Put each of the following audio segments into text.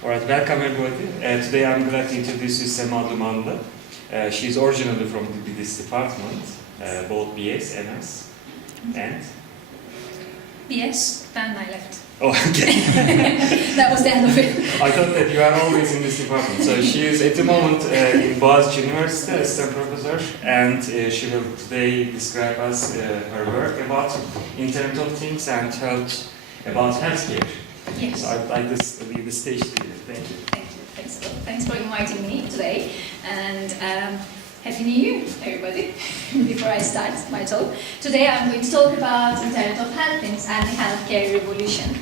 All right, welcome everybody. Today I'm glad to introduce you Sema Dumanlı. She's originally from this department, both BS, MS, and? BS, then I left. Oh, okay. That was the end of it. I thought that you are always in this department. So she is at the moment in Boğaziçi University, assistant professor, and she will today describe us her work about Internet of Things and about healthcare. Yes. So I'd like to leave the stage to you. Thank you. Thank you. Thanks for inviting me today, and Happy New Year, everybody. Before I start my talk, today I'm going to talk about Internet of Health Things and the healthcare revolution.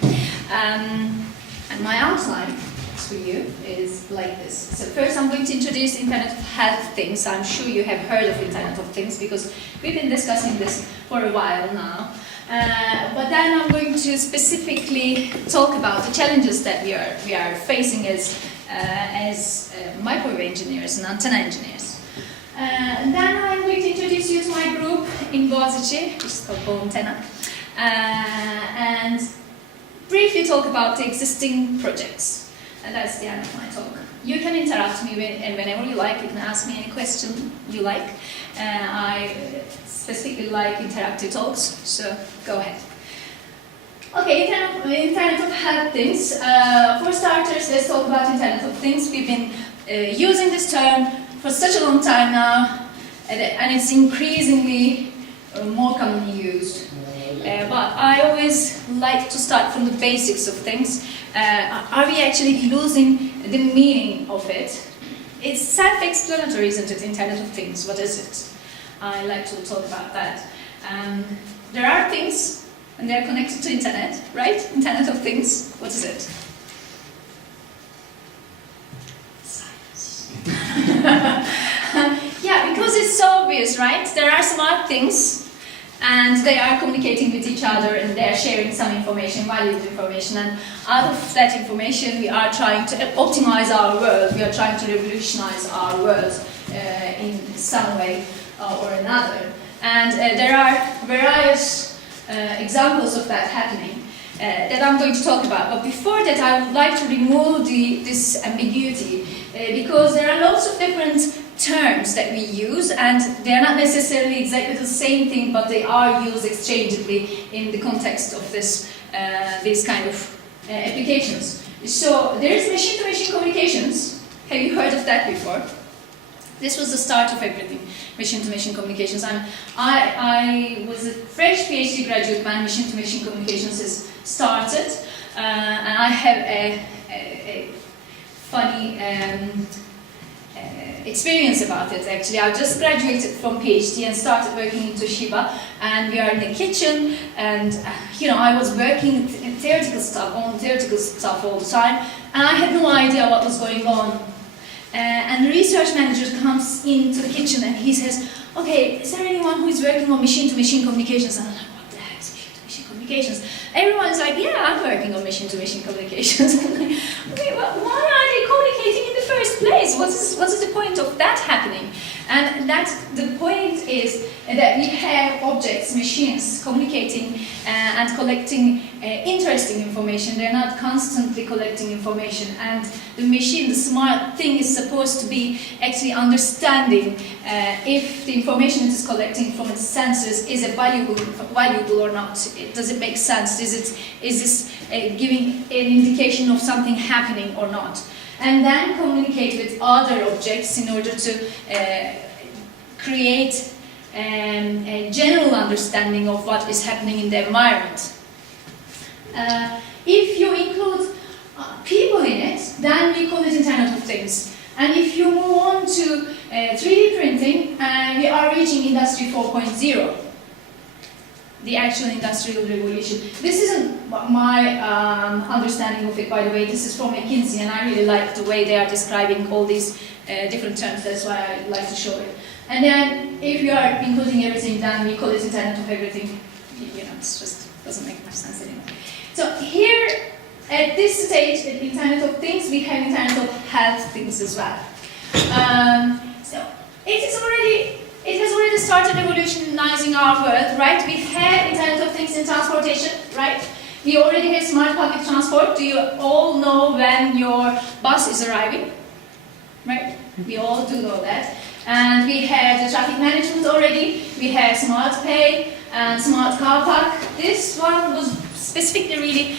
And my outline for you is like this. So first I'm going to introduce Internet of Health Things. I'm sure you have heard of Internet of Things because we've been discussing this for a while now. But then I'm going to specifically talk about the challenges that we are facing as microwave engineers and antenna engineers. And then I'm going to introduce you to my group in Boğaziçi, which is called BOUNtenna, and briefly talk about the existing projects. And that's the end of my talk. You can interact with me whenever you like. You can ask me any question you like. I specifically like interactive talks, so go ahead. Okay, Internet of Health Things. For starters, let's talk about Internet of Things. We've been using this term for such a long time now, and it's increasingly more commonly used. But I always like to start from the basics of things. Are we actually losing the meaning of it? It's self-explanatory, isn't it, Internet of Things? What is it? I like to talk about that. There are things, and they're connected to Internet, right? Internet of Things. What is it? Science. Yeah, because it's so obvious, right? There are smart things, and they are communicating with each other, and they are sharing some information, valuable information, and out of that information we are trying to optimize our world, we are trying to revolutionize our world in some way or another. And there are various examples of that happening that I'm going to talk about. But before that, I would like to remove this ambiguity because there are lots of different terms that we use, and they are not necessarily exactly the same thing, but they are used exchangeably in the context of these kind of applications. So there is machine-to-machine communications. Have you heard of that before? This was the start of everything, machine-to-machine communications. I was a fresh PhD graduate when machine-to-machine communications is started, and I have a funny experience about it, actually. I just graduated from PhD and started working in Toshiba, and we are in the kitchen, and I was working on theoretical stuff all the time, and I had no idea what was going on. And the research manager comes into the kitchen and he says, okay, is there anyone who is working on machine-to-machine communications? And I'm like, what the heck is machine-to-machine communications? Everyone's like, yeah, I'm working on machine-to-machine communications. Okay, well, why are they communicating in the first place? What is the point of that happening? And the point is that we have objects, machines, communicating and collecting interesting information. They're not constantly collecting information, and the machine, the smart thing, is supposed to be actually understanding if the information it is collecting from its sensors is valuable or not. Does it make sense? Is this giving an indication of something happening or not? And then communicate with other objects in order to create a general understanding of what is happening in the environment. If you include people in it, then we call it Internet of Things. And if you move on to 3D printing, we are reaching Industry 4.0. The actual industrial revolution. This isn't my understanding of it, by the way. This is from McKinsey, and I really like the way they are describing all these different terms. That's why I like to show it. And then, if you are including everything, then we call it Internet of Everything. It just doesn't make much sense anymore. So here, at this stage, at Internet of Things, we have Internet of Health Things as well. So it has already started revolutionizing our world, right? We have Internet of Things in transportation, right? We already have smart public transport. Do you all know when your bus is arriving? Right? We all do know that. And we have the traffic management already. We have smart pay and smart car park. This one was specifically really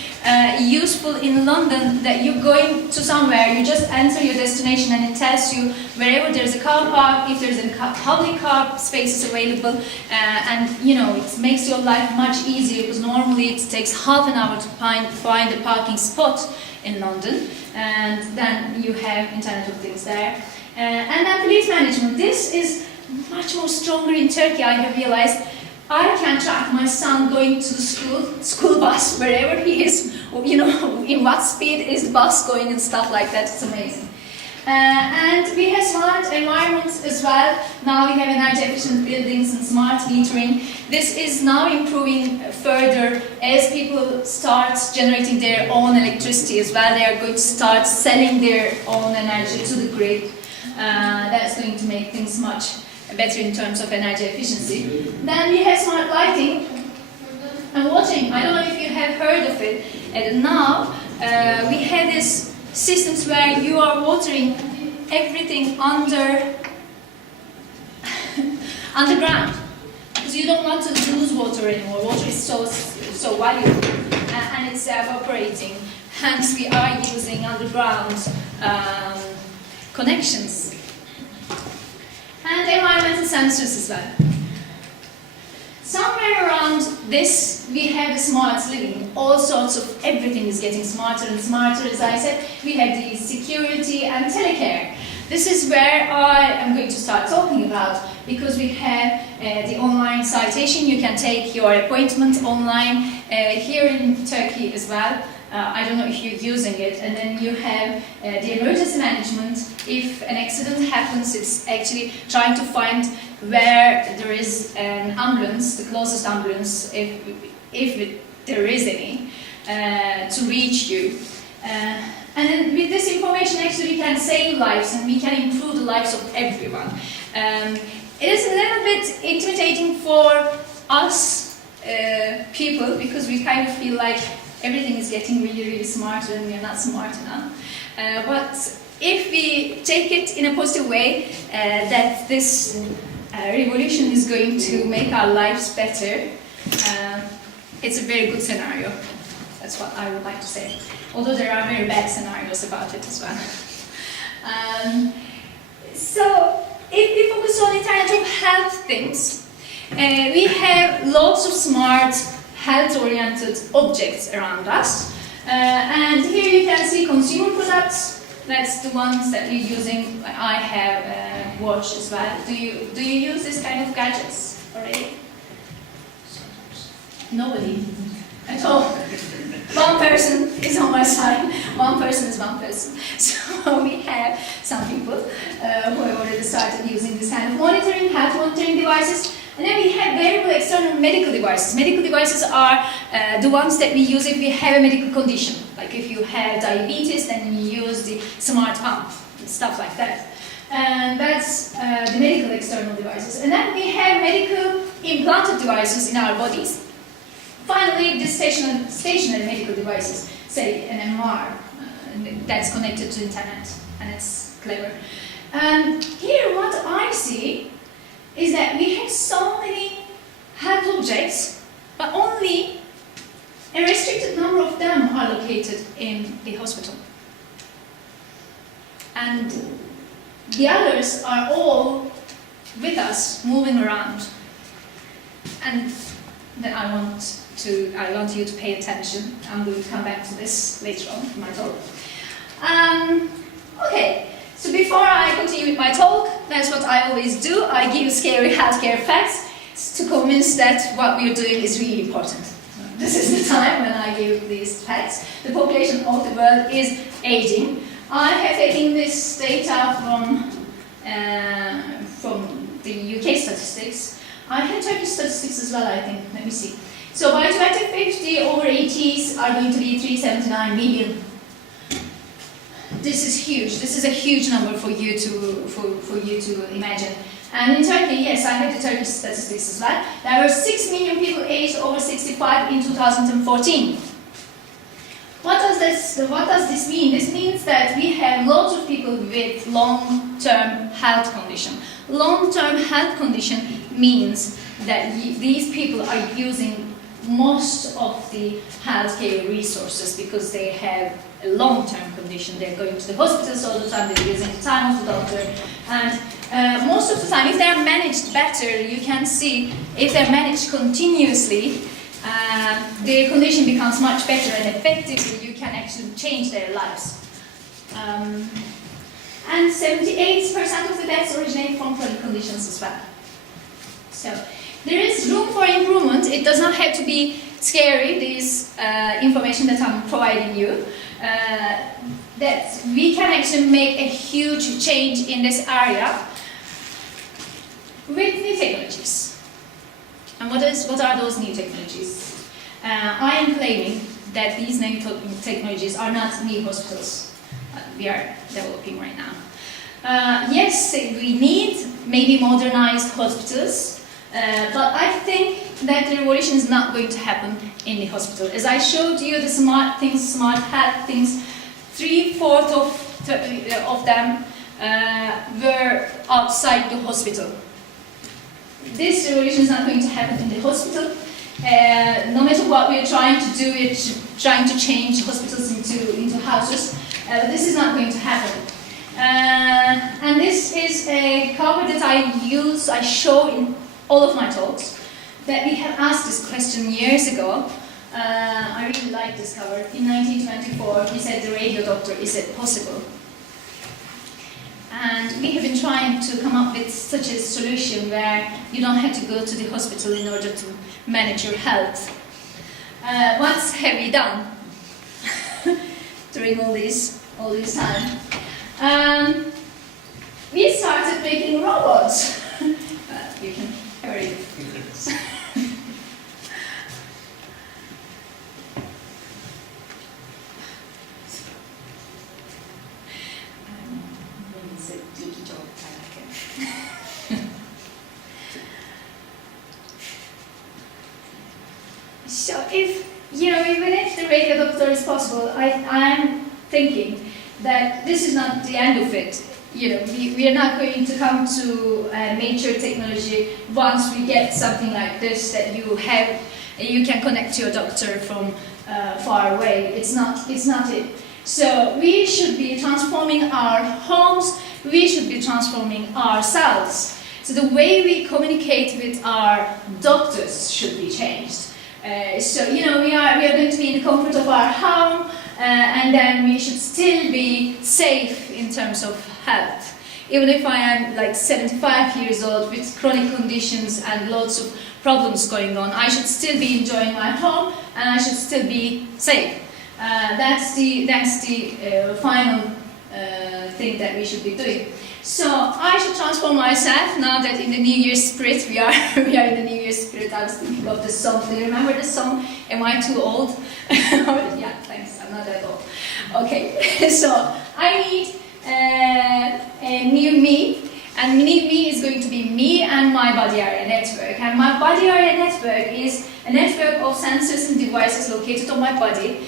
useful in London, that you're going to somewhere, you just enter your destination and it tells you wherever there's a car park, if there's a public car spaces available, and you know, it makes your life much easier, because normally it takes half an hour to find a parking spot in London, and then you have Internet of Things there. And then police management. This is much more stronger in Turkey, I have realized. I can track my son going to the school bus, wherever he is, you know, in what speed is the bus going and stuff like that. It's amazing. And we have smart environments as well. Now we have energy efficient buildings and smart metering. This is now improving further as people start generating their own electricity as well. They are going to start selling their own energy to the grid. That's going to make things much better in terms of energy efficiency. Then we have smart lighting and watering. I don't know if you have heard of it. And now we have these systems where you are watering everything underground, because you don't want to lose water anymore. Water is so valuable, and it's evaporating. Hence, we are using underground connections. And environmental sensors as well. Somewhere around this, we have the smart living. All sorts of everything is getting smarter and smarter. As I said, we have the security and telecare. This is where I am going to start talking about, because we have the online citation. You can take your appointment online here in Turkey as well. I don't know if you're using it. And then you have the emergency management. If an accident happens, it's actually trying to find where there is an ambulance, the closest ambulance, if there is any, to reach you. And then with this information, actually, we can save lives and we can improve the lives of everyone. It is a little bit intimidating for us people, because we kind of feel like everything is getting really, really smarter and we are not smart enough. But if we take it in a positive way, that this revolution is going to make our lives better, it's a very good scenario. That's what I would like to say. Although there are very bad scenarios about it as well. So, if we focus on Internet of Health things, we have lots of smart, health-oriented objects around us. And here you can see consumer products. That's the ones that you're using. I have a watch as well. Do you use this kind of gadgets already? Nobody at all. One person is on my side. One person is one person. So we have some people who have already started using this kind of monitoring, health monitoring devices. And then we have wearable external medical devices. Medical devices are the ones that we use if we have a medical condition. Like if you have diabetes, then you use the smart pump and stuff like that. And that's the medical external devices. And then we have medical implanted devices in our bodies. Finally, the stationary medical devices, say an MR, that's connected to the internet, and it's clever. Here what I see is that we have so many health objects, but only a restricted number of them are located in the hospital. And the others are all with us, moving around. And then I want you to pay attention. I'm going to come back to this later on in my talk. Okay, so before I continue with my talk, that's what I always do. I give scary healthcare facts to convince that what we're doing is really important. This is the time when I give these facts. The population of the world is aging. I have taken this data from the UK statistics. I have Turkish statistics as well, I think. Let me see. So by 2050, over 80s are going to be 379 million. This is huge. This is a huge number for you to imagine. And in Turkey, yes, I have the Turkish statistics as well. There were 6 million people aged over 65 in 2014. does this mean? This means that we have lots of people with long-term health condition. Long-term health condition means that these people are using most of the healthcare resources because they have a long-term condition. They're going to the hospitals all the time, they're using the time of the doctor, and most of the time, if they're managed better, you can see if they're managed continuously, their condition becomes much better, and effectively you can actually change their lives. And 78% of the deaths originate from chronic conditions as well. So there is room for improvement. It does not have to be scary, this information that I'm providing you. That we can actually make a huge change in this area with new technologies. And what are those new technologies? I am claiming that these new technologies are not new hospitals. We are developing right now. Yes, we need maybe modernized hospitals, but I think that the revolution is not going to happen in the hospital. As I showed you, the smart things, smart health things, 3/4 of them were outside the hospital. This revolution is not going to happen in the hospital. No matter what we are trying to do, we're trying to change hospitals into houses, but this is not going to happen. And this is a cover that I show in all of my talks, that we have asked this question years ago. I really like this cover. In 1924, he said, "The radio doctor, is it possible?" And we have been trying to come up with such a solution where you don't have to go to the hospital in order to manage your health. What have we done during all this time? We started making robots. You can hurry. So even if the radio doctor is possible, I'm thinking that this is not the end of it. We are not going to come to nature technology once we get something like this that you can connect to your doctor from far away. It's not it. So we should be transforming our homes. We should be transforming ourselves. So the way we communicate with our doctors should be changed. We are going to be in the comfort of our home, and then we should still be safe in terms of health. Even if I am like 75 years old with chronic conditions and lots of problems going on, I should still be enjoying my home, and I should still be safe. That's the final thing that we should be doing. So I should transform myself now that in the New Year's spirit we are in the New Year's spirit. I was thinking of the song. Do you remember the song? Am I too old? Yeah, thanks. I'm not that old. Okay. So I need a new me, and new me is going to be me and my body area network. And my body area network is a network of sensors and devices located on my body,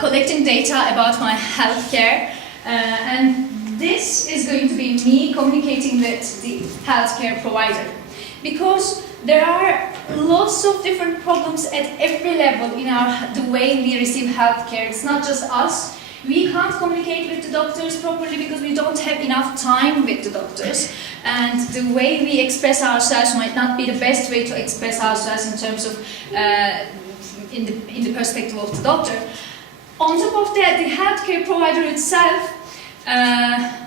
collecting data about my healthcare, and this is going to be me communicating with the healthcare provider, because there are lots of different problems at every level in the way we receive healthcare. It's not just us. We can't communicate with the doctors properly because we don't have enough time with the doctors, and the way we express ourselves might not be the best way to express ourselves in terms of in the perspective of the doctor. On top of that, the healthcare provider itself.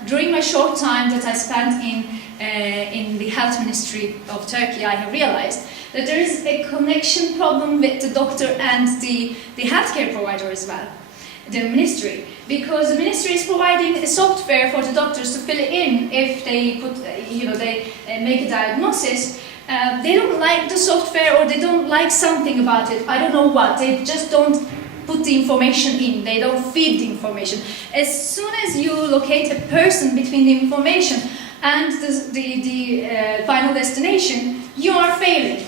During my short time that I spent in the health ministry of Turkey, I have realized that there is a connection problem with the doctor and the healthcare provider as well, the ministry, because the ministry is providing a software for the doctors to fill in if they make a diagnosis. They don't like the software, or they don't like something about it. I don't know what. They just don't put the information in, they don't feed the information. As soon as you locate a person between the information and the final destination, you are failing.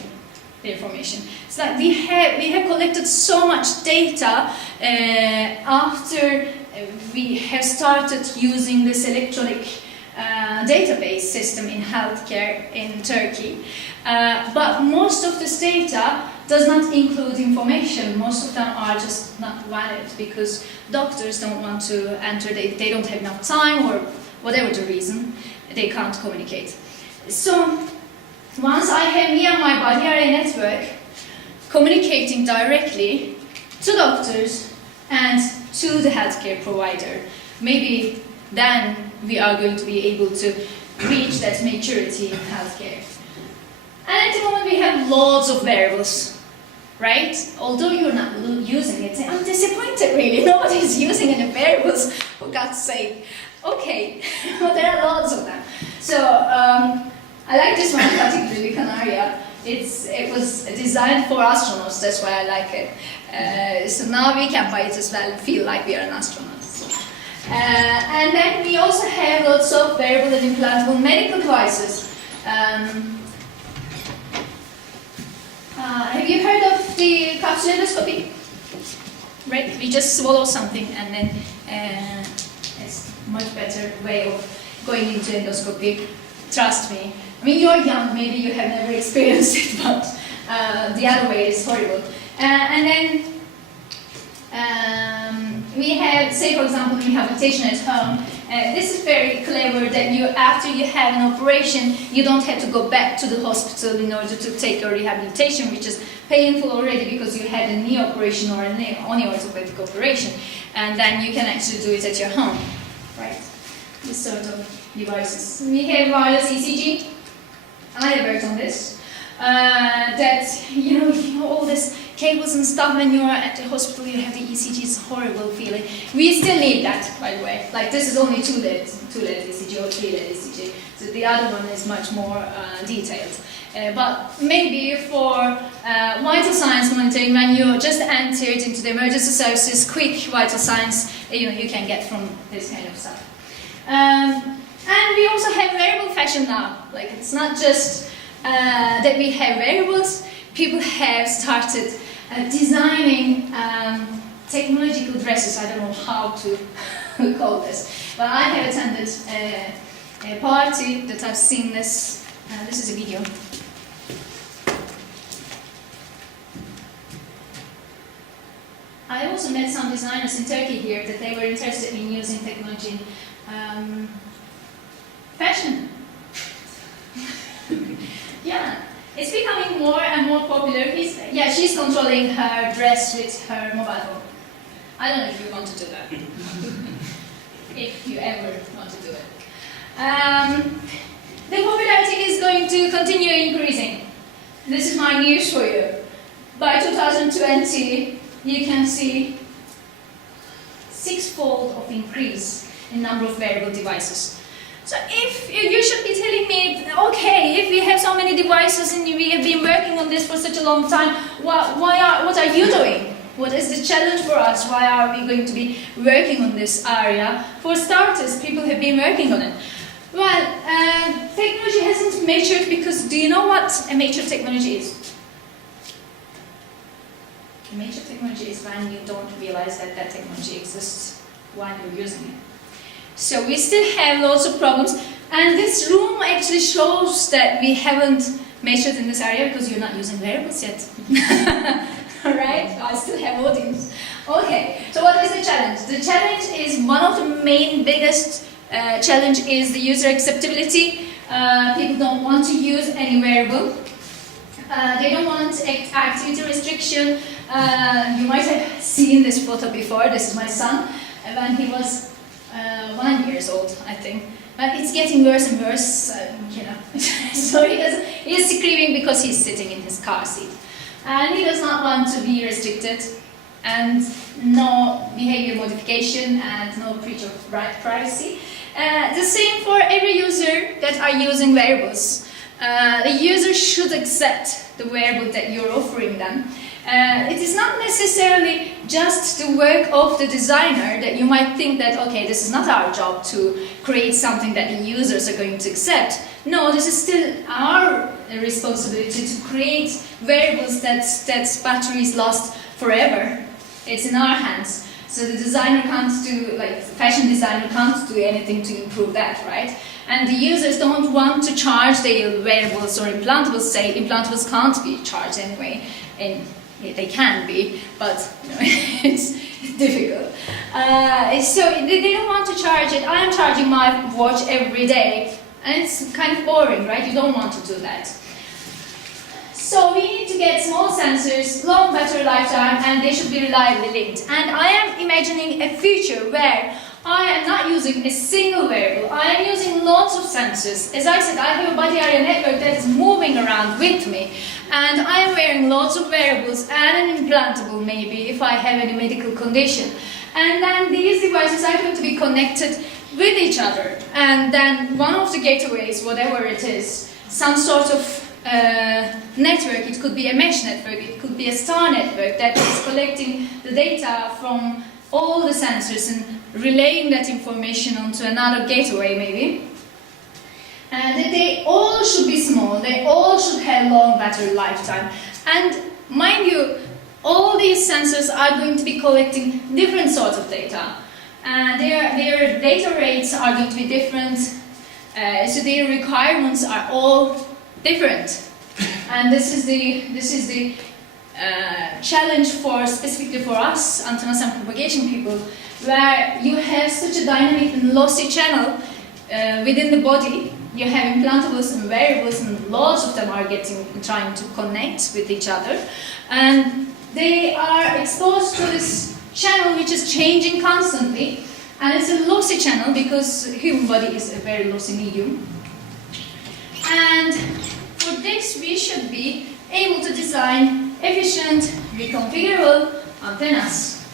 information. It's like we have collected so much data after we have started using this electronic database system in healthcare in Turkey. But most of this data does not include information. Most of them are just not valid because doctors don't want to enter, they don't have enough time or whatever the reason, they can't communicate. So once I have me and my body area network communicating directly to doctors and to the healthcare provider, maybe then we are going to be able to reach that maturity in healthcare. And at the moment we have loads of variables, right? Although you're not using it, I'm disappointed really, nobody's using any variables, for God's sake. Okay, but there are lots of them. So I like this one particularly, Canaria. It was designed for astronauts, that's why I like it. So now we can buy it as well and feel like we are an astronaut. And then we also have lots of wearable and implantable medical devices. Have you heard of the capsule endoscopy? Right? We just swallow something and then it's a much better way of going into endoscopy. Trust me. I mean, you're young, maybe you have never experienced it, but the other way is horrible. And then we have, say for example, we have a patient at home. This is very clever that after you have an operation, you don't have to go back to the hospital in order to take your rehabilitation, which is painful already because you had a knee operation or only orthopedic operation, and then you can actually do it at your home, right? This sort of devices. We have wireless ECG. I have worked on this. That you know all this cables and stuff when you are at the hospital, you have the ECG, it's a horrible feeling. We still need that, by the way. Like this is only 2-lead ECG or 3-lead ECG. So the other one is much more detailed. But maybe for vital signs monitoring, when you just entered into the emergency services, quick vital signs, you can get from this kind of stuff. And we also have wearable fashion now. Like it's not just that we have wearables. People have started designing technological dresses. I don't know how to call this, but I have attended a party that I've seen this. This is a video. I also met some designers in Turkey here that they were interested in using technology in fashion. Yeah, it's becoming more and more popular. She's controlling her dress with her mobile phone. I don't know if you want to do that. If you ever want to do it. The popularity is going to continue increasing. This is my news for you. By 2020, you can see 6-fold of increase in number of wearable devices. So if you should be telling me, okay, if we have so many devices and we have been working on this for such a long time, what are you doing? What is the challenge for us? Why are we going to be working on this area? For starters, people have been working on it. Well, technology hasn't matured because do you know what a mature technology is? A mature technology is when you don't realize that that technology exists while you're using it. So we still have lots of problems, and this room actually shows that we haven't matured in this area because you're not using wearables yet. Alright, I still have audience. Okay, so what is the challenge? The challenge is one of the main biggest challenge is the user acceptability. People don't want to use any wearable. They don't want activity restriction. You might have seen this photo before. This is my son when he was 1 year old, I think. But it's getting worse and worse, So he's screaming because he's sitting in his car seat. And he does not want to be restricted, and no behavior modification, and no breach of privacy. The same for every user that are using wearables. The user should accept the wearable that you're offering them. it is not necessarily just the work of the designer that you might think that, okay, this is not our job to create something that the users are going to accept. No, this is still our responsibility to create wearables that batteries last forever. It's in our hands. So the designer can't do, like fashion designer can't do anything to improve that, right? And the users don't want to charge their wearables or implantables. Say implantables can't be charged anyway, and they can be, but you know, it's difficult. So they don't want to charge it. I am charging my watch every day, and it's kind of boring, right? You don't want to do that. So we need to get small sensors, long battery lifetime, and they should be reliably linked. And I am imagining a future where I am not using a single wearable. I am using lots of sensors. As I said, I have a body area network that is moving around with me. And I am wearing lots of wearables and an implantable maybe if I have any medical condition. And then these devices are going to be connected with each other. And then one of the gateways, whatever it is, some sort of network, it could be a mesh network, it could be a star network that is collecting the data from all the sensors and relaying that information onto another gateway maybe. That they all should be small, they all should have long battery lifetime. And mind you, all these sensors are going to be collecting different sorts of data. Their data rates are going to be different, so their requirements are all different. And this is the challenge specifically for us, antennas and propagation people, where you have such a dynamic and lossy channel within the body. You have implantables and wearables, and lots of them are trying to connect with each other, and they are exposed to this channel which is changing constantly, and it's a lossy channel because the human body is a very lossy medium. And for this, we should be able to design efficient, reconfigurable antennas.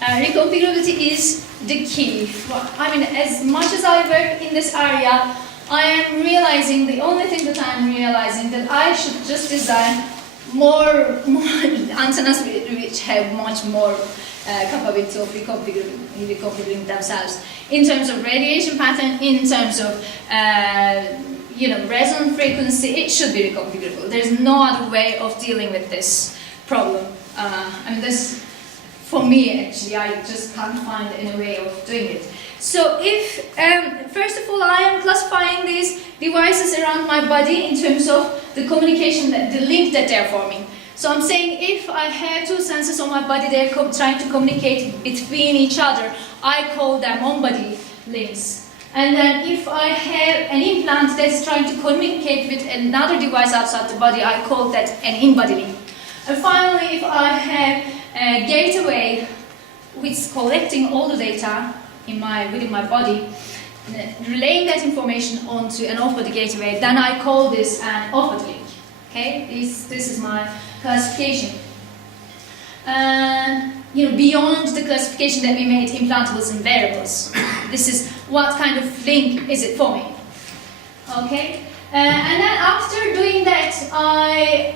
Reconfigurability is the key. I mean, as much as I work in this area, I am realizing, the only thing that I am realizing, that I should just design more antennas which have much more capability of reconfiguring themselves in terms of radiation pattern, in terms of resonant frequency. It should be reconfigurable. There's no other way of dealing with this problem. This, for me, actually, I just can't find any way of doing it. So if, first of all, I am classifying these devices around my body in terms of the communication, the link that they're forming. So I'm saying if I have two sensors on my body, they're trying to communicate between each other, I call them on-body links. And then if I have an implant that's trying to communicate with another device outside the body, I call that an in-body link. And finally, if I have a gateway which is collecting all the data within my body, relaying that information onto an off-body gateway, then I call this an off-body link. Okay, this is my classification. Beyond the classification that we made, implantables and wearables, this is what kind of link is it forming. Okay, and then after doing that, I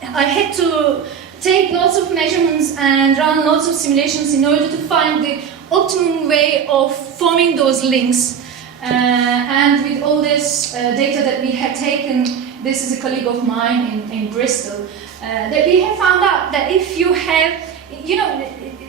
had to take lots of measurements and run lots of simulations in order to find the optimum way of forming those links. And with all this data that we had taken, this is a colleague of mine in Bristol, that we have found out that if you have,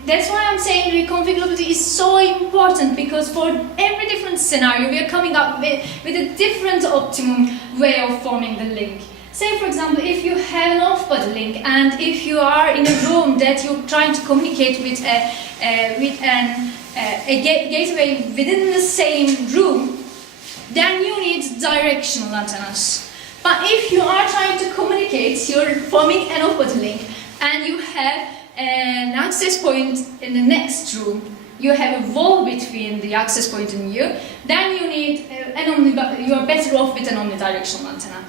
that's why I'm saying reconfigurability is so important, because for every different scenario we are coming up with a different optimum way of forming the link. Say, for example, if you have an off-body link, and if you are in a room that you're trying to communicate with a gateway within the same room, then you need directional antennas. But if you are trying to communicate, you're forming an off-body link, and you have an access point in the next room, you have a wall between the access point and you, then you need you are better off with an omnidirectional antenna.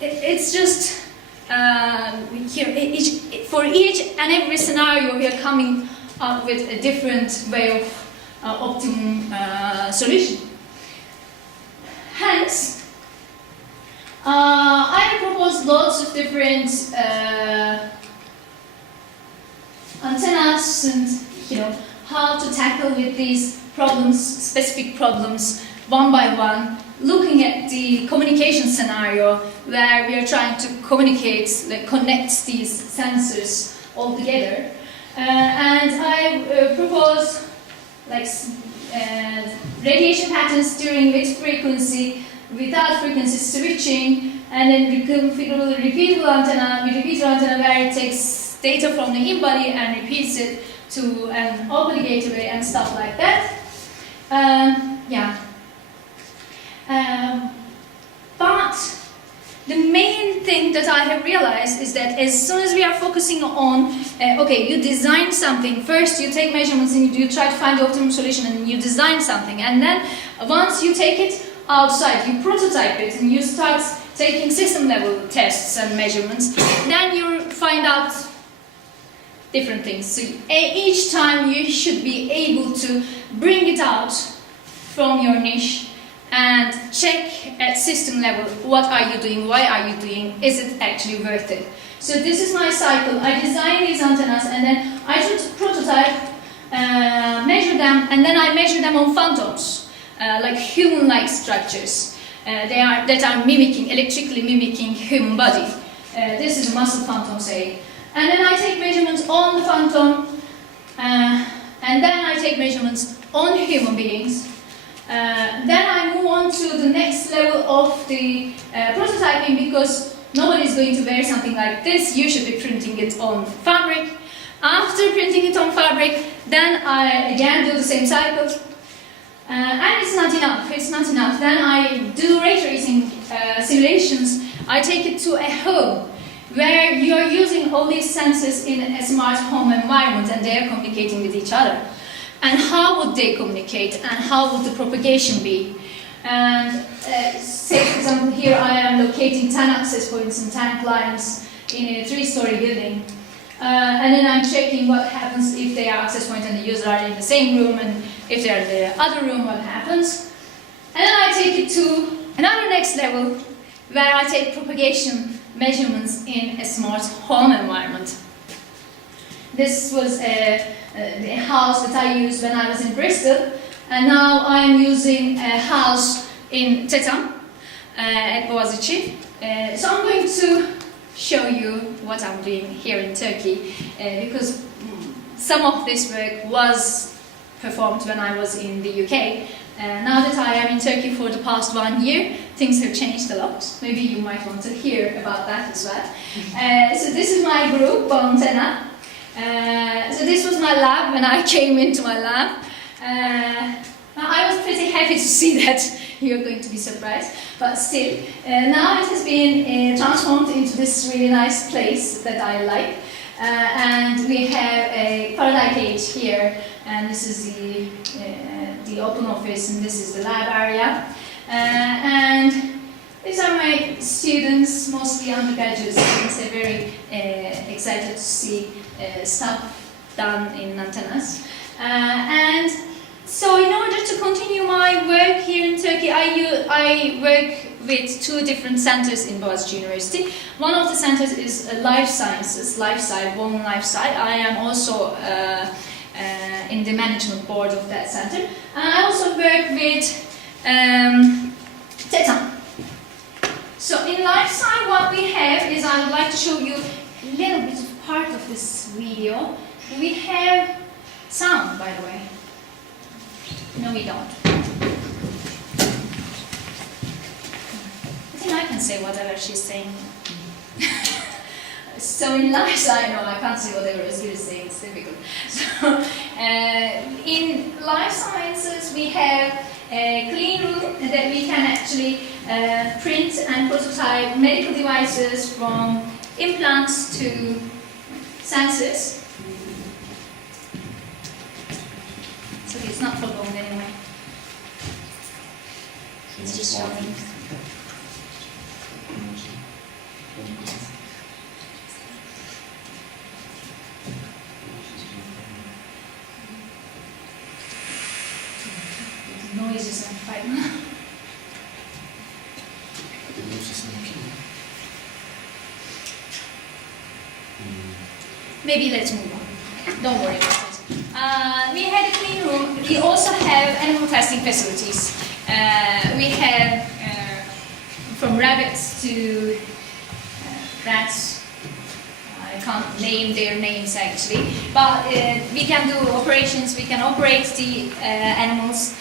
It's just for each and every scenario we are coming up with a different way of optimum solution. Hence, I proposed lots of different antennas and how to tackle with these problems, specific problems, one by one, looking at the communication scenario where we are trying to communicate, like connect these sensors all together. And I propose like radiation patterns during with frequency, without frequency switching, and then reconfigurable repeatable antenna with repeater antenna where it takes data from the in-body and repeats it to an obligated way and stuff like that. But the main thing that I have realized is that as soon as we are focusing on, okay, you design something, first you take measurements and you try to find the optimum solution and you design something, and then once you take it outside, you prototype it and you start taking system level tests and measurements, then you find out different things. So each time you should be able to bring it out from your niche and check at system level, what are you doing, why are you doing, is it actually worth it? So this is my cycle. I design these antennas and then I prototype, measure them, and then I measure them on phantoms, like human-like structures that are mimicking, electrically mimicking human body. This is a muscle phantom, say. And then I take measurements on the phantom, and then I take measurements on human beings. Then I move on to the next level of the prototyping, because nobody is going to wear something like this. You should be printing it on fabric. After printing it on fabric, then I again do the same cycle. And it's not enough. Then I do ray tracing simulations. I take it to a home where you are using all these sensors in a smart home environment and they are communicating with each other. And how would they communicate, and how would the propagation be? And say, for example, here I am locating 10 access points and 10 clients in a 3-story building. And then I'm checking what happens if they are access point and the user are in the same room, and if they are in the other room, what happens. And then I take it to another next level, where I take propagation measurements in a smart home environment. This was the house that I used when I was in Bristol, and now I am using a house in Tetam at Boğaziçi. So I'm going to show you what I'm doing here in Turkey, because some of this work was performed when I was in the UK. Now that I am in Turkey for the past 1 year, things have changed a lot. Maybe you might want to hear about that as well. So this is my group, BOUNtenna. So this was my lab when I came into my lab. I was pretty happy to see that. You're going to be surprised, but still. Now it has been transformed into this really nice place that I like. And we have a Faraday cage here, and this is the open office, and this is the lab area. And these are my students, mostly undergraduate students. They're very excited to see stuff done in antennas. And so in order to continue my work here in Turkey, I work with 2 different centers in Boğaziçi University. One of the centers is life sciences, women life science. I am also in the management board of that center. And I also work with Tetam. So in life science, what we have is, I would like to show you a little bit of part of this video. We have sound, by the way. No, we don't. I think I can say whatever she's saying. So in life science, no, I can't say whatever Özgür is saying, it's difficult. So in life sciences, we have a clean room that we can actually print and prototype medical devices, from implants to sensors. So it's not for long anyway. It's just showing. The noise is on right now. Maybe let's move on. Don't worry about it. We had a clean room. We also have animal testing facilities. We have from rabbits to rats. I can't name their names actually, but we can do operations. We can operate the animals.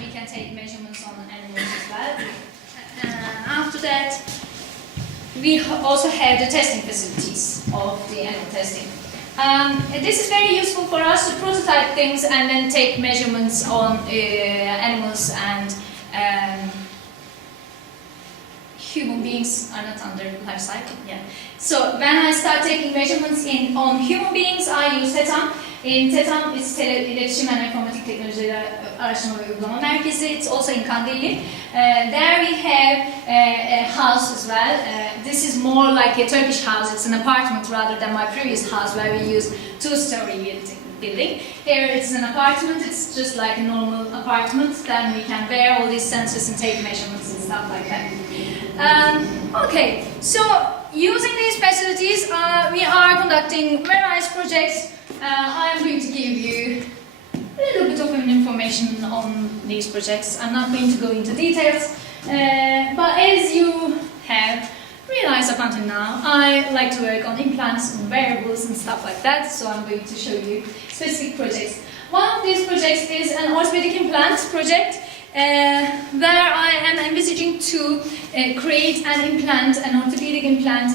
We can take measurements on animals as well. After that, we also have the testing facilities of the animal testing. This is very useful for us to prototype things and then take measurements on animals, and human beings are not under life cycle. Yeah. So when I start taking measurements on human beings, I use TETAM. In TETAM, it's İletişim and Informatik Teknolojileri Araştırma ve Uygulama Merkezi. It's also in Kandilli. There we have a house as well. This is more like a Turkish house. It's an apartment rather than my previous house where we use two-story building. Here it's an apartment. It's just like a normal apartment. Then we can wear all these sensors and take measurements and stuff like that. Okay, so using these facilities, we are conducting various projects. I'm going to give you a little bit of information on these projects. I'm not going to go into details, but as you have realized up until now, I like to work on implants and wearables and stuff like that, so I'm going to show you specific projects. One of these projects is an orthopedic implant project, where I am envisaging to create an implant, an orthopedic implant,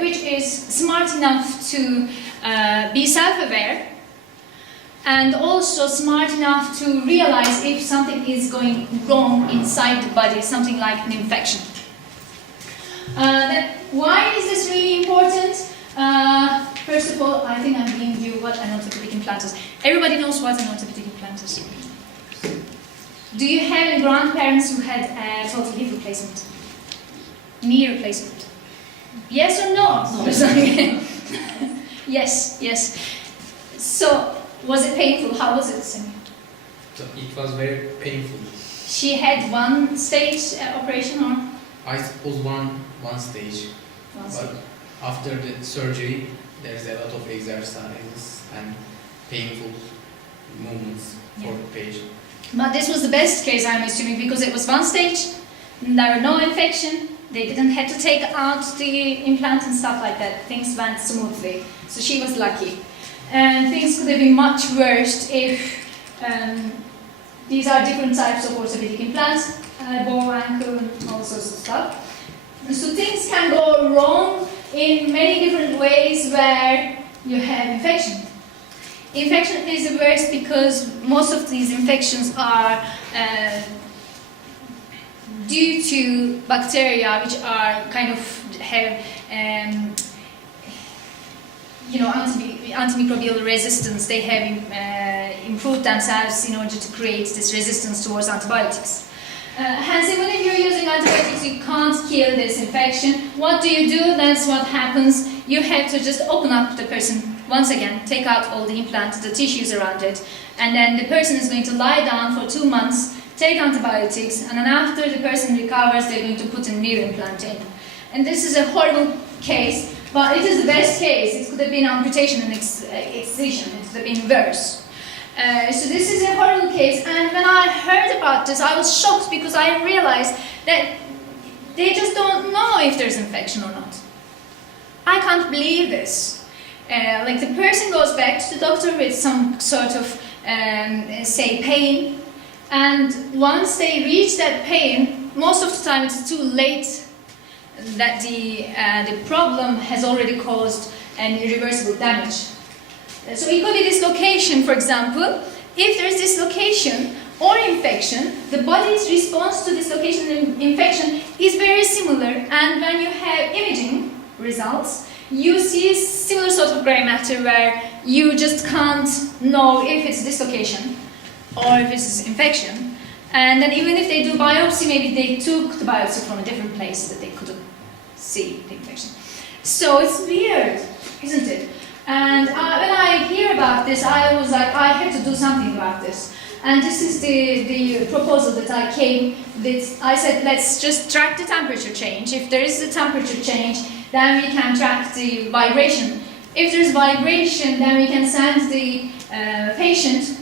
which is smart enough to be self-aware and also smart enough to realize if something is going wrong inside the body, something like an infection. Why is this really important? First of all, I think I'm giving you what an orthopedic implant is. Everybody knows what an orthopedic implant is. Do you have any grandparents who had a total hip replacement? Knee replacement? Yes or no? No. Yes, yes. So, was it painful? How was it, Sema? So it was very painful. She had one stage operation, or? I suppose one stage. But after the surgery, there's a lot of exercises and painful movements for the patient. But this was the best case, I'm assuming, because it was one stage, there were no infection, they didn't have to take out the implant and stuff like that. Things went smoothly, so she was lucky. And things could have been much worse if these are different types of orthopedic implants, bone, ankle, and all sorts of stuff. So things can go wrong in many different ways where you have infection. Infection is the worst because most of these infections are due to bacteria which are kind of have antimicrobial resistance. They have improved themselves in order to create this resistance towards antibiotics. Hence, even if you're using antibiotics, you can't kill this infection. What do? That's what happens. You have to just open up the person once again, take out all the implants, the tissues around it, and then the person is going to lie down for 2 months, take antibiotics, and then after the person recovers, they're going to put a new implant in. And this is a horrible case, but it is the best case. It could have been amputation and excision. It could have been worse. So this is a horrible case, and when I heard about this, I was shocked because I realized that they just don't know if there's infection or not. I can't believe this. Like the person goes back to the doctor with some sort of, say, pain, and once they reach that pain, most of the time it's too late, that the problem has already caused an irreversible damage. So it could be dislocation, for example. If there is dislocation or infection, the body's response to dislocation and infection is very similar, and when you have imaging results, you see similar sort of grey matter where you just can't know if it's dislocation or if it's infection. And then even if they do biopsy, maybe they took the biopsy from a different place that they couldn't see the infection. So it's weird, isn't it? And when I hear about this, I was like, I have to do something about this. And this is the proposal that I came with. I said, let's just track the temperature change. If there is a temperature change, then we can track the vibration if there's vibration, then we can send the patient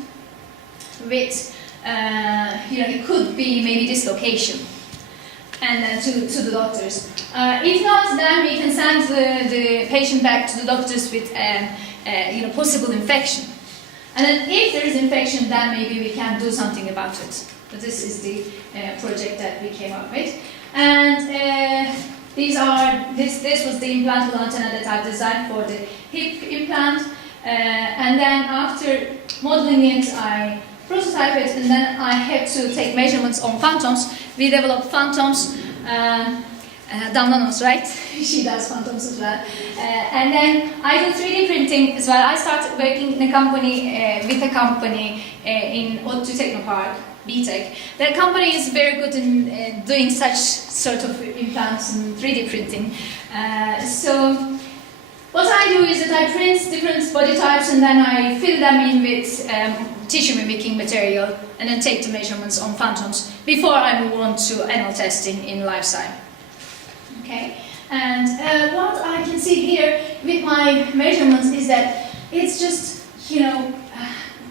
with, it could be maybe dislocation, and then to the doctors. If not, then we can send the patient back to the doctors with possible infection. And then if there is infection, then maybe we can do something about it. But this is the project that we came up with. And this was the implantable antenna that I designed for the hip implant. And then after modeling it, I prototype it, and then I had to take measurements on phantoms. We developed phantoms. Damla knows, right? She does phantoms as well. And then I do 3D printing as well. I started working in a company, with a company in ODTÜ Technopark, BTech. That company is very good in doing such sort of implants and 3D printing. So what I do is that I print different body types, and then I fill them in with tissue mimicking material, and then take the measurements on phantoms before I move on to animal testing in lifestyle. Okay, and what I can see here with my measurements is that it's just,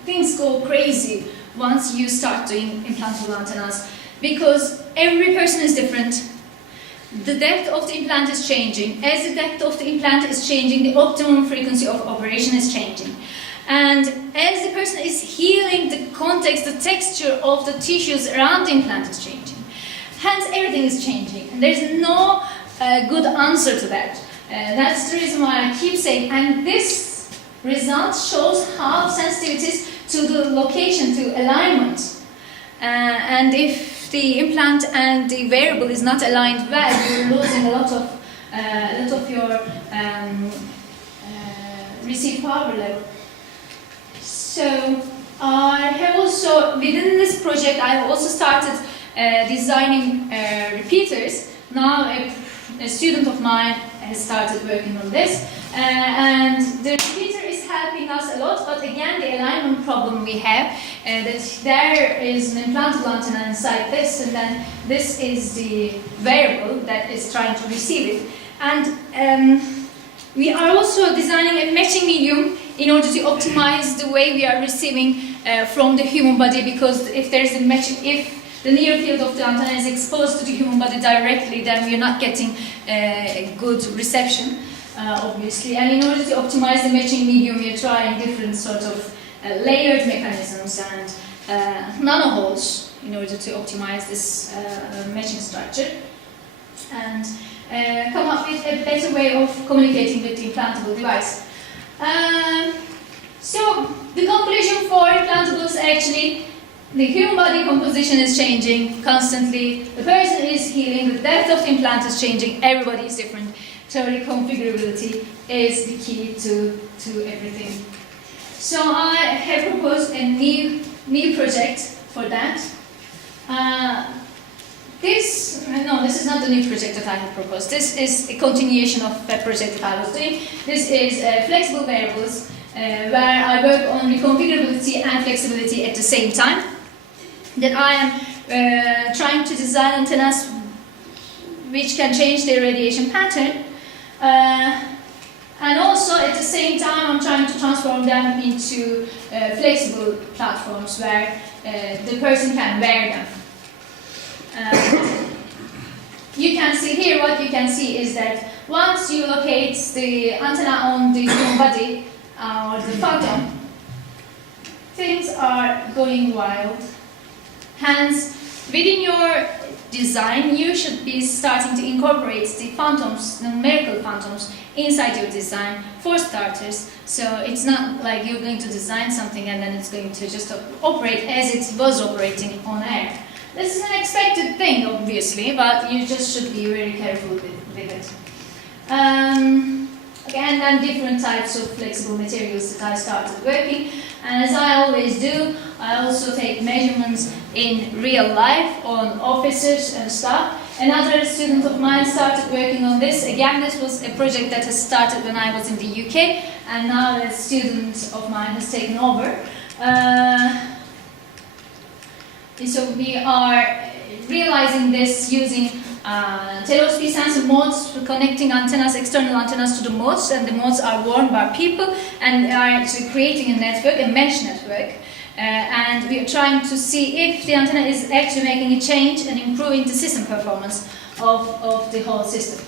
things go crazy once you start doing implantable antennas, because every person is different. The depth of the implant is changing. As the depth of the implant is changing, the optimum frequency of operation is changing. And as the person is healing, the context, the texture of the tissues around the implant is changing. Hence, everything is changing. And there's no good answer to that. That's the reason why I keep saying, and this result shows how sensitive it is to the location, to alignment. And if the implant and the wearable is not aligned well, you're losing a lot of your received power level. So I have also, within this project, I have also started designing repeaters. Now a student of mine has started working on this, and the repeater is helping us a lot, but again the alignment problem we have, that there is an implantable antenna inside this, and then this is the wearable that is trying to receive it. And we are also designing a matching medium in order to optimize the way we are receiving from the human body, because if there's a matching, if the near field of the antenna is exposed to the human body directly, then we are not getting a good reception, obviously. And in order to optimize the matching medium, we are trying different sort of layered mechanisms and nanoholes in order to optimize this matching structure, and come up with a better way of communicating with the implantable device. So the conclusion for implantables, actually, the human body composition is changing constantly, the person is healing, the depth of the implant is changing, everybody is different. So reconfigurability is the key to everything. So I have proposed a new project for that. This is not the new project that I have proposed. This is a continuation of a project that I was doing. This is flexible wearables, where I work on reconfigurability and flexibility at the same time. That I am trying to design antennas which can change their radiation pattern, and also at the same time I'm trying to transform them into flexible platforms where the person can wear them. You can see here, what you can see is that once you locate the antenna on the human body or the phantom, things are going wild. Hence, within your design, you should be starting to incorporate the phantoms, the numerical phantoms, inside your design for starters. So it's not like you're going to design something and then it's going to just operate as it was operating on air. This is an expected thing, obviously, but you just should be very careful with it. Again, then different types of flexible materials that I started working. And as I always do, I also take measurements in real life on officers and staff. Another student of mine started working on this. Again, this was a project that has started when I was in the UK, and now a student of mine has taken over. So we are realizing this using Telephoto sensor modes connecting antennas, external antennas to the modes, and the modes are worn by people and are actually creating a network, a mesh network. And we are trying to see if the antenna is actually making a change and improving the system performance of the whole system.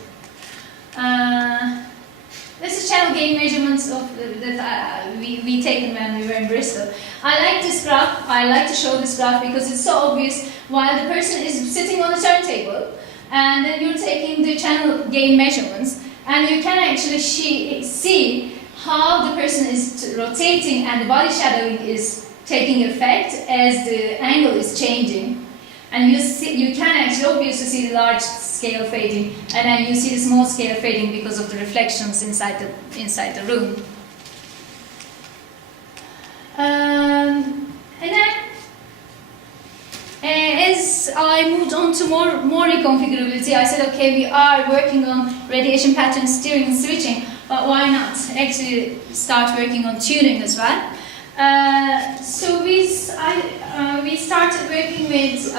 This is channel gain measurements of that we taken when we were in Bristol. I like this graph. I like to show this graph because it's so obvious. While the person is sitting on a turntable, and then you're taking the channel gain measurements, and you can actually see how the person is rotating and the body shadowing is taking effect as the angle is changing. And you can actually obviously see the large scale fading, and then you see the small scale fading because of the reflections inside the room. And then, as I moved on to more reconfigurability, I said, okay, we are working on radiation pattern steering and switching, but why not actually start working on tuning as well? So we started working with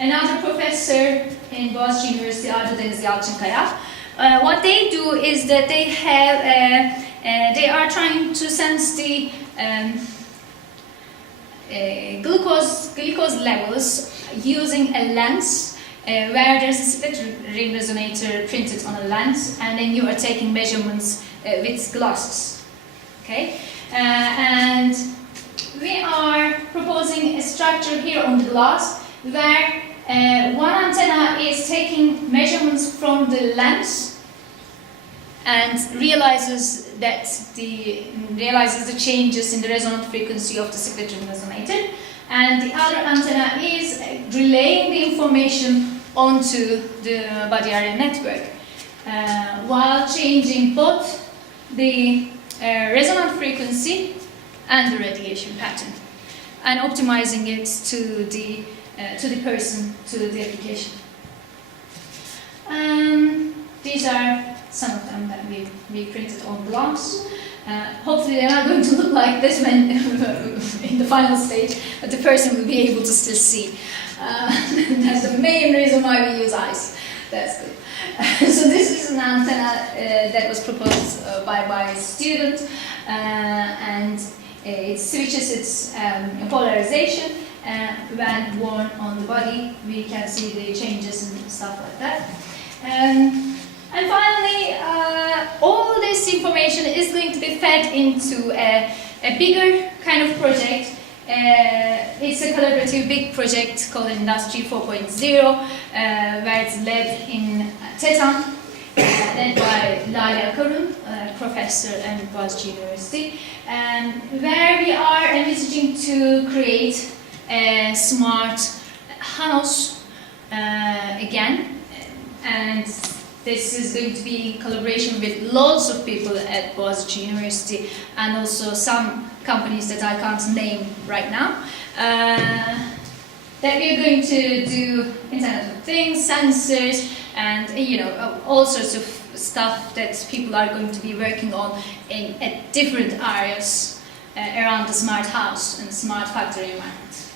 another professor in Boğaziçi University, Unkaya. What they do is that they are trying to sense the glucose levels using a lens where there's a split ring resonator printed on a lens, and then you are taking measurements with glasses. Okay. And we are proposing a structure here on the glass where one antenna is taking measurements from the lens and realizes the changes in the resonant frequency of the split ring resonator, and the other antenna is relaying the information onto the body area network while changing both the resonant frequency and the radiation pattern, and optimizing it to the person, to the application. These are some of them that we printed on glass. Hopefully they're not going to look like this when in the final stage, but the person will be able to still see. That's the main reason why we use eyes. That's good. So this is an antenna that was proposed by a student, and it switches its polarization when worn on the body. We can see the changes and stuff like that. And finally, all this information is going to be fed into a bigger kind of project. It's a collaborative big project called Industry 4.0, where it's led in Tetan, led by Lale Akarun, professor at Boğaziçi University, where we are envisaging to create a smart HANOS again, and this is going to be in collaboration with lots of people at Boğaziçi University and also some companies that I can't name right now. That we are going to do Internet of Things, sensors, and all sorts of stuff that people are going to be working on at different areas around the smart house and smart factory environment.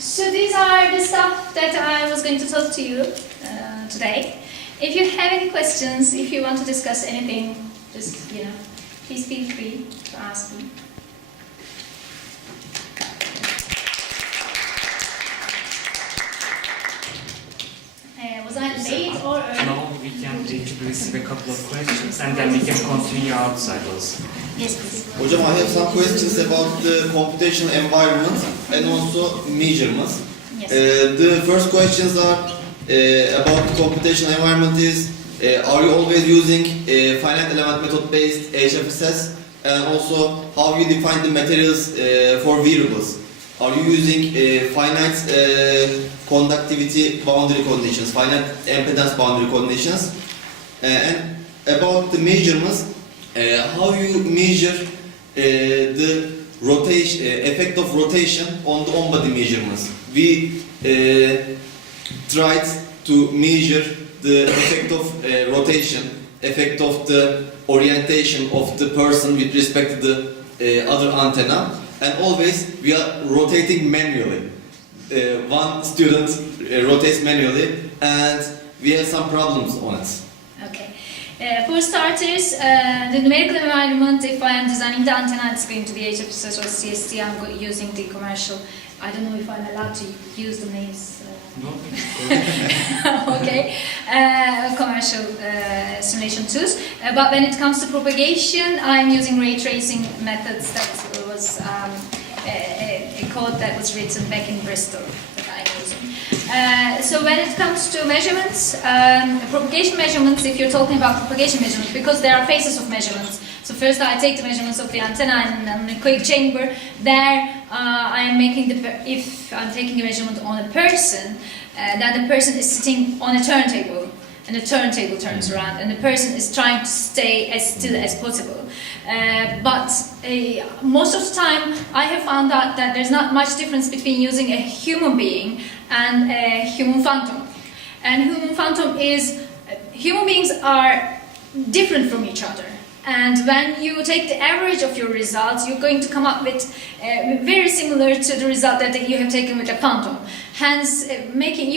So these are the stuff that I was going to talk to you today. If you have any questions, if you want to discuss anything, just please feel free to ask me. Was I late or early? No, we can receive a couple of questions and then we can continue outside also. Yes, please. Hocam, I have some questions about the computational environment and also measurements. Yes. The first questions are about the computational environment is, are you always using finite element method based HFSS, and also how you define the materials for wearables? Are you using finite conductivity boundary conditions, finite impedance boundary conditions? And about the measurements, how you measure the rotation, effect of rotation on the on-body measurements? We tried to measure the effect of rotation, effect of the orientation of the person with respect to the other antenna, and always we are rotating manually. one student rotates manually, and we have some problems on it. Okay. For starters, the numerical environment, if I am designing the antenna, it's going to be HFSS or CST. I'm using the commercial. I don't know if I'm allowed to use the names. No. Okay. Commercial simulation tools. But when it comes to propagation, I'm using ray tracing methods. That was a code that was written back in Bristol that I'm using. So when it comes to measurements, propagation measurements, if you're talking about propagation measurements, because there are phases of measurements. So first I take the measurements of the antenna in a quick chamber. There I am making if I'm taking a measurement on a person, then the person is sitting on a turntable, and the turntable turns around, and the person is trying to stay as still as possible. But most of the time I have found out that there's not much difference between using a human being and a human phantom. And human beings are different from each other. And when you take the average of your results, you're going to come up with very similar to the result that you have taken with a phantom. Hence, making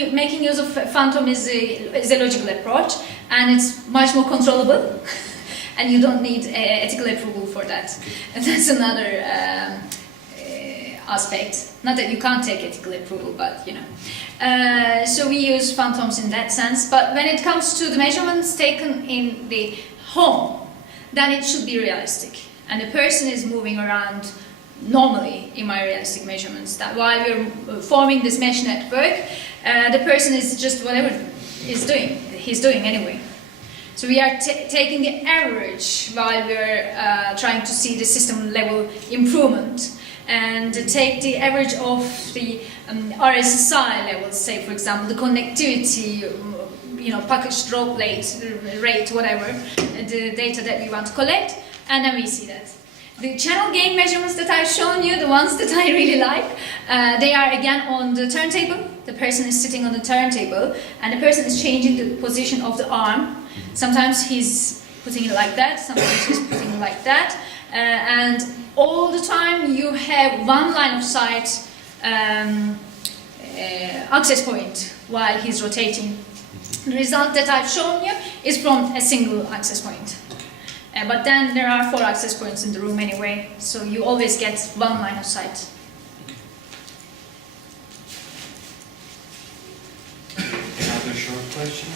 use of phantom is a logical approach, and it's much more controllable, and you don't need ethical approval for that. And that's another aspect. Not that you can't take ethical approval, but you know. So we use phantoms in that sense. But when it comes to the measurements taken in the home, then it should be realistic. And the person is moving around normally in my realistic measurements. That while we're forming this mesh network, the person is just whatever he's doing anyway. So we are taking the average while we're trying to see the system level improvement, and take the average of the RSSI levels, say for example the connectivity, package drop rate, whatever, the data that we want to collect, and then we see that. The channel gain measurements that I've shown you, the ones that I really like, they are again on the turntable. The person is sitting on the turntable, and the person is changing the position of the arm. Sometimes he's putting it like that, sometimes he's putting it like that, and all the time you have one line of sight access point while he's rotating. The result that I've shown you is from a single access point. But then there are 4 access points in the room anyway, so you always get one line of sight. Another short question.